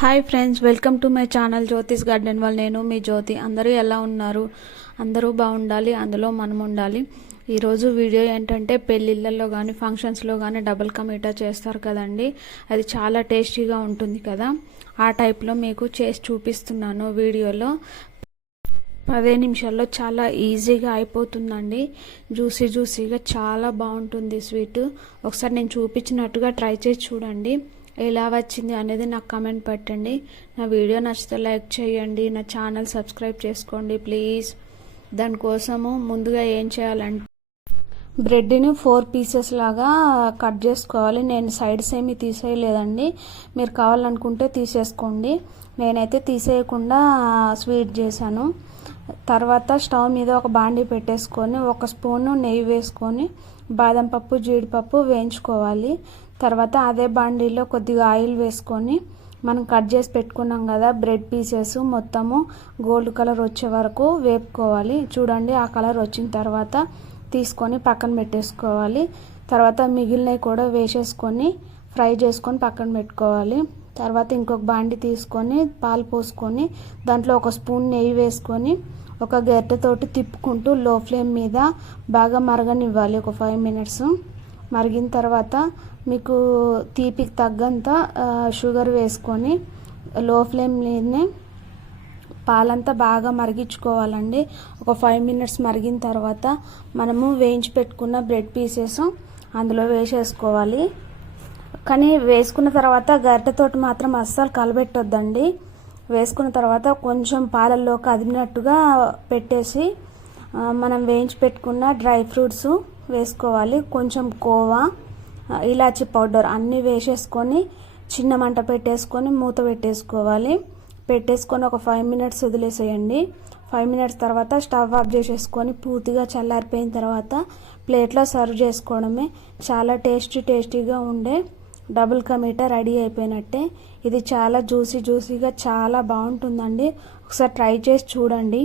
Hi friends welcome to my channel Jyotish garden వాళ్ళు నేను మీ జ్యోతి. అందరూ ఎలా ఉన్నారు? అందరూ బాగుండాలి అందులో మనం ఉండాలి. ఈరోజు వీడియో ఏంటంటే పెళ్ళిళ్ళల్లో కానీ ఫంక్షన్స్లో కానీ డబుల్ కమీటా చేస్తారు కదండి. అది చాలా టేస్టీగా ఉంటుంది కదా. ఆ టైప్లో మీకు చేసి చూపిస్తున్నాను వీడియోలో. పదే నిమిషాల్లో చాలా ఈజీగా అయిపోతుందండి. జ్యూసీ జ్యూసీగా చాలా బాగుంటుంది స్వీట్. ఒకసారి నేను చూపించినట్టుగా ట్రై చేసి చూడండి. ఎలా వచ్చింది అనేది నాకు కమెంట్ పెట్టండి. నా వీడియో నచ్చితే లైక్ చేయండి. నా ఛానల్ సబ్స్క్రైబ్ చేసుకోండి ప్లీజ్ దానికోసము ముందుగా ఏం చేయాలంటే బ్రెడ్ని ఫోర్ పీసెస్ లాగా కట్ చేసుకోవాలి. నేను సైడ్స్ ఏమీ తీసేయలేదండి. మీరు కావాలనుకుంటే తీసేసుకోండి. నేనైతే తీసేయకుండా స్వీట్ చేశాను. తర్వాత స్టవ్ మీద ఒక బాండీ పెట్టేసుకొని ఒక స్పూను నెయ్యి వేసుకొని బాదం పప్పు జీడిపప్పు వేయించుకోవాలి. తర్వాత అదే బాండీలో కొద్దిగా ఆయిల్ వేసుకొని మనం కట్ చేసి పెట్టుకున్నాం కదా బ్రెడ్ పీసెస్ మొత్తము గోల్డ్ కలర్ వచ్చే వరకు వేపుకోవాలి. చూడండి ఆ కలర్ వచ్చిన తర్వాత తీసుకొని పక్కన పెట్టేసుకోవాలి. తర్వాత మిగిలినవి కూడా వేసేసుకొని ఫ్రై చేసుకొని పక్కన పెట్టుకోవాలి. తర్వాత ఇంకొక బాండి తీసుకొని పాలు పోసుకొని దాంట్లో ఒక స్పూన్ నెయ్యి వేసుకొని ఒక గరిటెతోటి తిప్పుకుంటూ లో ఫ్లేమ్ మీద బాగా మరగనివ్వాలి ఒక ఫైవ్ మినిట్స్. మరిగిన తర్వాత మీకు తీపికి తగ్గంత షుగర్ వేసుకొని లో ఫ్లేమ్ మీదనే పాలంతా బాగా మరిగించుకోవాలండి. ఒక ఫైవ్ మినిట్స్ మరిగిన తర్వాత మనము వేయించి పెట్టుకున్న బ్రెడ్ పీసెస్ అందులో వేసేసుకోవాలి. కానీ వేసుకున్న తర్వాత గరిటెతోటి మాత్రం అస్సలు కలబెట్టొద్దండి. వేసుకున్న తర్వాత కొంచెం పాలల్లో కదిలినట్టుగా పెట్టేసి మనం వేయించి పెట్టుకున్న డ్రై ఫ్రూట్స్ వేసుకోవాలి. కొంచెం కోవా ఇలాచి పౌడర్ అన్నీ వేసేసుకొని చిన్న మంట పెట్టేసుకొని మూత పెట్టేసుకోవాలి. పెట్టేసుకొని ఒక ఫైవ్ మినిట్స్ వదిలేసేయండి. ఫైవ్ మినిట్స్ తర్వాత స్టవ్ ఆఫ్ చేసేసుకొని పూర్తిగా చల్లారిపోయిన తర్వాత ప్లేట్లో సర్వ్ చేసుకోవడమే. చాలా టేస్టీ టేస్టీగా ఉండే డబుల్ కమీటా రెడీ అయిపోయినట్టే. ఇది చాలా జ్యూసీ జ్యూసీగా చాలా బాగుంటుందండి. ఒకసారి ట్రై చేసి చూడండి.